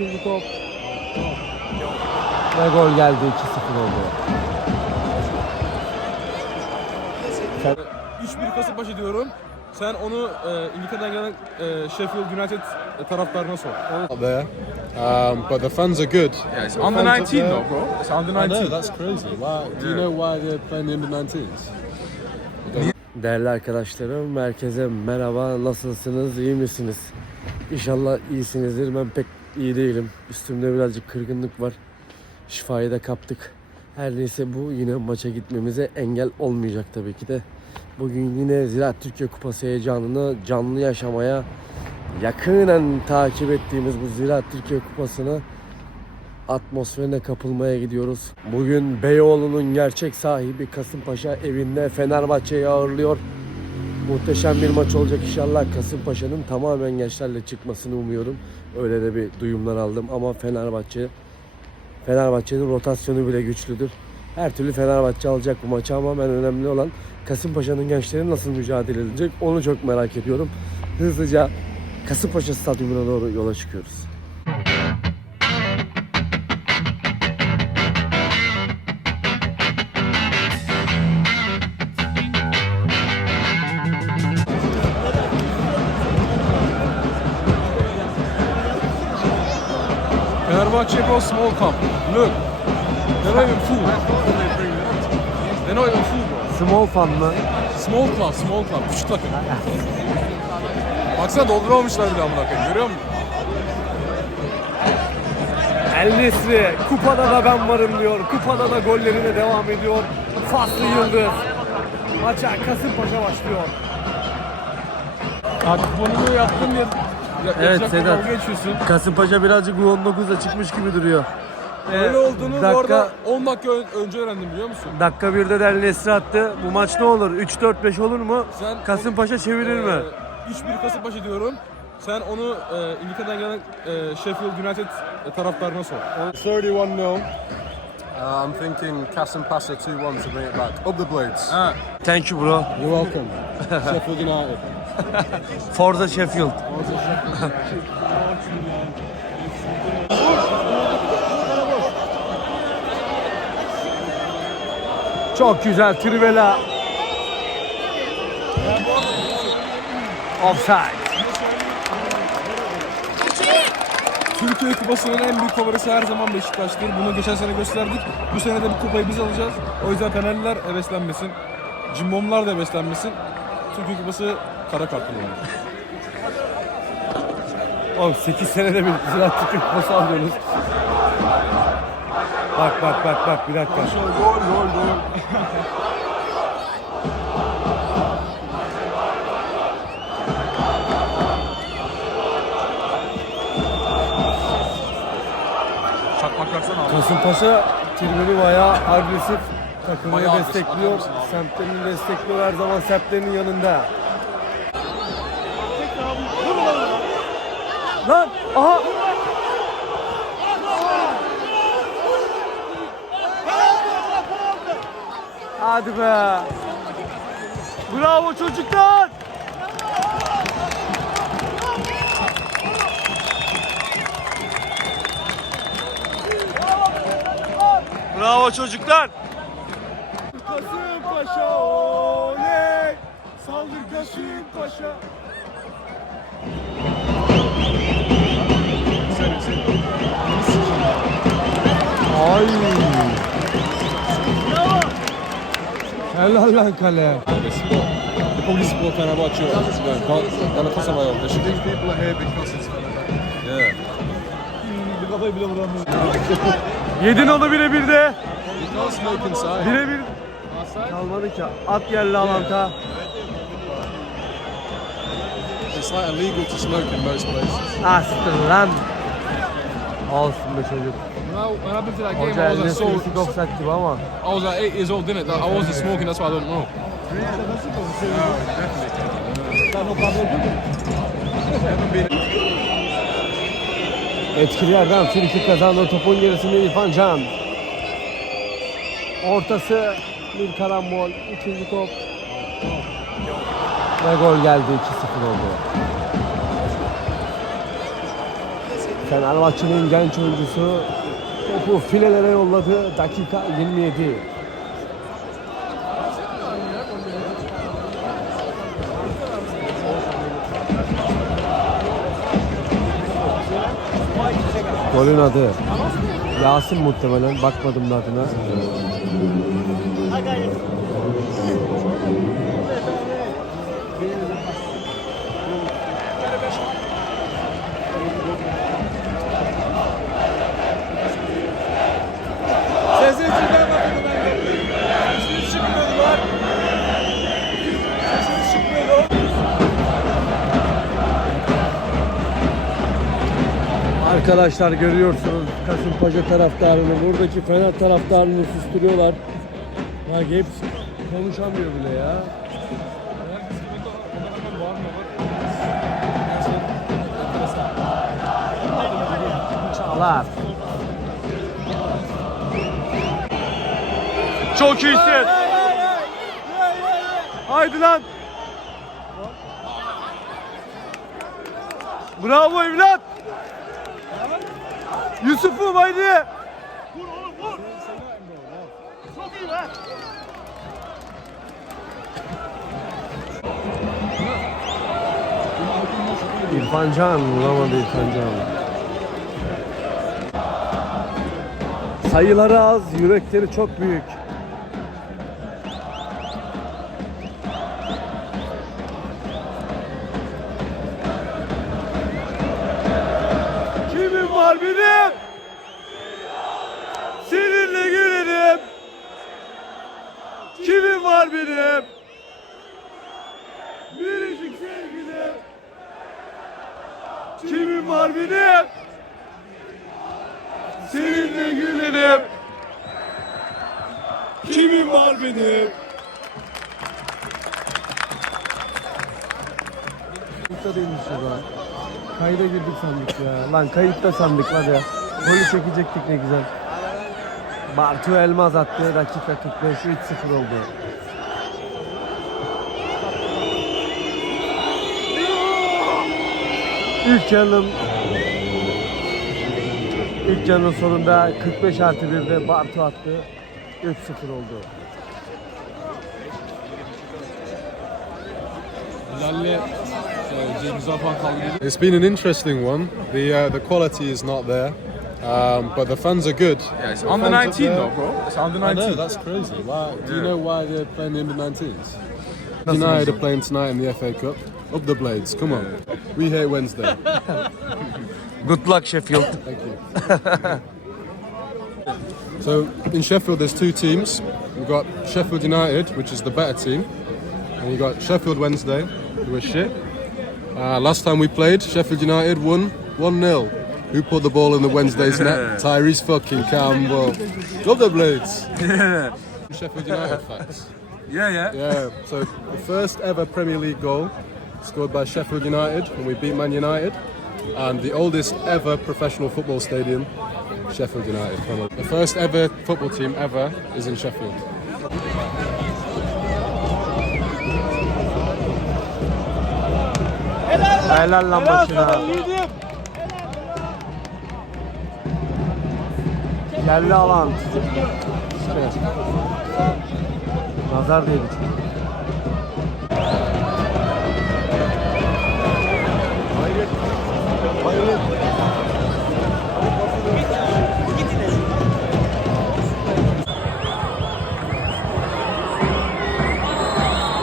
ikinci top. Ve gol geldi 2-0 oldu. Sen 3-1 Kasımpaşa diyorum. Sen onu e, İngiltere'den gelen e, Sheffield United taraftarına sor. there. Um, but the fans are good. Yeah, it's The under fans 19 are- though, bro. It's under I know 19. that's crazy. Why? Do you know why they're playing the under 19s? Değerli arkadaşlarım, merkeze merhaba. Nasılsınız, iyi misiniz? İnşallah iyisinizdir. Ben pek iyi değilim. Üstümde birazcık kırgınlık var. Şifayı da kaptık. Her neyse bu yine maça gitmemize engel olmayacak tabii ki de. Bugün yine Ziraat Türkiye Kupası heyecanını canlı yaşamaya yakinen takip ettiğimiz bu Ziraat Türkiye Kupası'nı atmosferine kapılmaya gidiyoruz. Bugün Beyoğlu'nun gerçek sahibi Kasımpaşa evinde Fenerbahçe'yi ağırlıyor. Muhteşem bir maç olacak inşallah. Kasımpaşa'nın tamamen gençlerle çıkmasını umuyorum. Öyle de bir duyumlar aldım ama Fenerbahçe Fenerbahçe'nin rotasyonu bile güçlüdür. Her türlü Fenerbahçe alacak bu maçı ama ben önemli olan Kasımpaşa'nın gençleri nasıl mücadele edecek onu çok merak ediyorum. Hızlıca Kasımpaşa stadyumuna doğru yola çıkıyoruz. Fenerbahçe bro small cup. Look. They're not even full. They're not even full bro. Small fan mı? Small club, small club. Küçük takım. Baksana dolduramamışlar bile amına koyayım. Görüyor musun? El Nesri kupada da ben varım diyor. Kupada da gollerine devam ediyor. Faslı Yıldız. Maça Kasımpaşa başlıyor. Akbanını yaptın ya. ya Evet, Sedat. geçiyorsun. Kasımpaşa birazcık U19'da çıkmış gibi duruyor. Öyle olduğunu bu dakika- arada 10 dakika ön- önce öğrendim biliyor musun? Dakika 1'de de El Nesri attı. Bu maç ne olur? 3-4-5 olur mu? Sen Kasımpaşa çevirir mi? Ee, 3-1 Kasımpaşa diyorum. Sen onu e, İngiltere'den gelen e, Sheffield United taraftarına sor. 31 0. Uh, I'm thinking Kassim-Pasa 2 1 to bring it back. Up the blades. Ha. Thank you bro. You're welcome. Sheffield United. Forza Sheffield. Çok güzel Trivela. Offside. Türkiye Kupası'nın en büyük favorisi her zaman Beşiktaş'tır. Bunu geçen sene gösterdik. Bu sene de bu kupayı biz alacağız. O yüzden Fenerliler heveslenmesin. Cimbomlar da heveslenmesin. Türkiye Kupası kara kartlı oynuyor. Oğlum 8 senede bir Ziraat Türkiye Kupası alıyoruz. Bak bak bak bak bir dakika. Gol gol gol. Versene abi. Kasımpaşa tribünü bayağı agresif takımını Bayağı agresif, destekliyor. abi? Semtlerini destekliyor her zaman semtlerinin yanında. Lan! Aha! Hadi be! Bravo çocuklar! Bravo çocuklar! Kasımpaşa oley! Saldır Kasımpaşa! Ay! Helal lan kale. Polis bu Fenerbahçe yok. Galatasaray yok. Beşiktaş. People are here because it's Yeah. Yedin onu de. You can't smoke inside. Birebir. Kalmadı ki. At yerli alanta. It's like illegal to smoke in most places. Astır lan. Olsun be çocuk. When I, when I been to that game, Hoca I was eline like so. sürüsü offside gibi ama. I was like eight years old, didn't it? I wasn't smoking, that's why I don't know. Etkili yerden frikik kazandı. Topun gerisinde İrfan Can. Ortası bir karambol. İkinci top. Ve gol geldi. 2-0 oldu. Fenerbahçe'nin genç oyuncusu topu filelere yolladı. Dakika 27. Golün adı Yasin muhtemelen. Bakmadım da adına. Arkadaşlar görüyorsunuz Kasımpaşa taraftarını, buradaki Fener taraftarını susturuyorlar. Ya hepsi konuşamıyor bile ya. Bak. Çağlar. Çok iyisin. Haydi lan. Bravo evlat. Yusuf'um haydi. İrfan Can vuramadı İrfan Can. Sayıları az, yürekleri çok büyük. Var benim? Biricik sevgilim. Kimin var benim? Seninle gülerim. Kimin var benim? Kayıtta değilmiş ya lan. Kayda girdik sandık ya. Lan kayıtta sandık var ya. Golü çekecektik ne güzel. Bartu Elmaz attı. Dakika 45 3-0 oldu. İlk yarının İlk yarının sonunda 45 artı 1'de Bartu attı. 3-0 oldu. Hilal'le Cengiz Arfan kavga ediyor. It's been an interesting one. The uh, the quality is not there, um, but the fans are good. Yeah, it's The under 19 though, bro. It's under I 19. know that's crazy. Why? Do you know why they're playing the under 19s? United are playing tonight in the FA Cup. Up the blades! Come on. We hate Wednesday. Good luck Sheffield. Thank you. so in Sheffield, there's two teams. We've got Sheffield United, which is the better team, and you got Sheffield Wednesday, who are shit. Uh, last time we played, Sheffield United won 1 0. Who put the ball in the Wednesday's net? Tyrese fucking Campbell. Love the blades. Yeah, Sheffield United facts. yeah, yeah. Yeah, so the first ever Premier League goal scored by Sheffield United when we beat Man United, and the oldest ever professional football stadium, Sheffield United. The first ever football team ever is in Sheffield. Helal lan başına. Yerli alan. Nazar değdi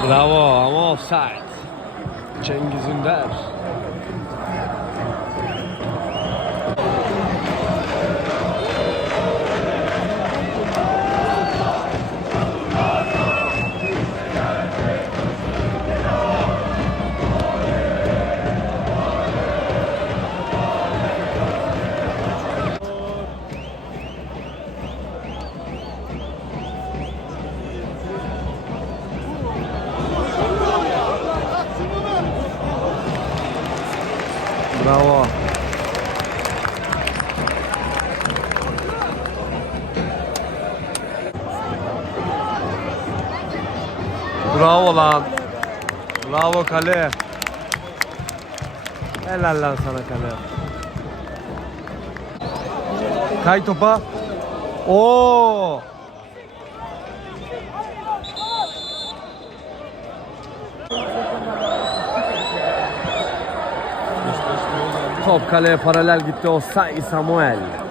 Bravo ama offside. Cengiz Ünder. Bravo lan. Bravo kale. Helal lan sana kale. Kay topa. Oo! Top kaleye paralel gitti Osay Samuel.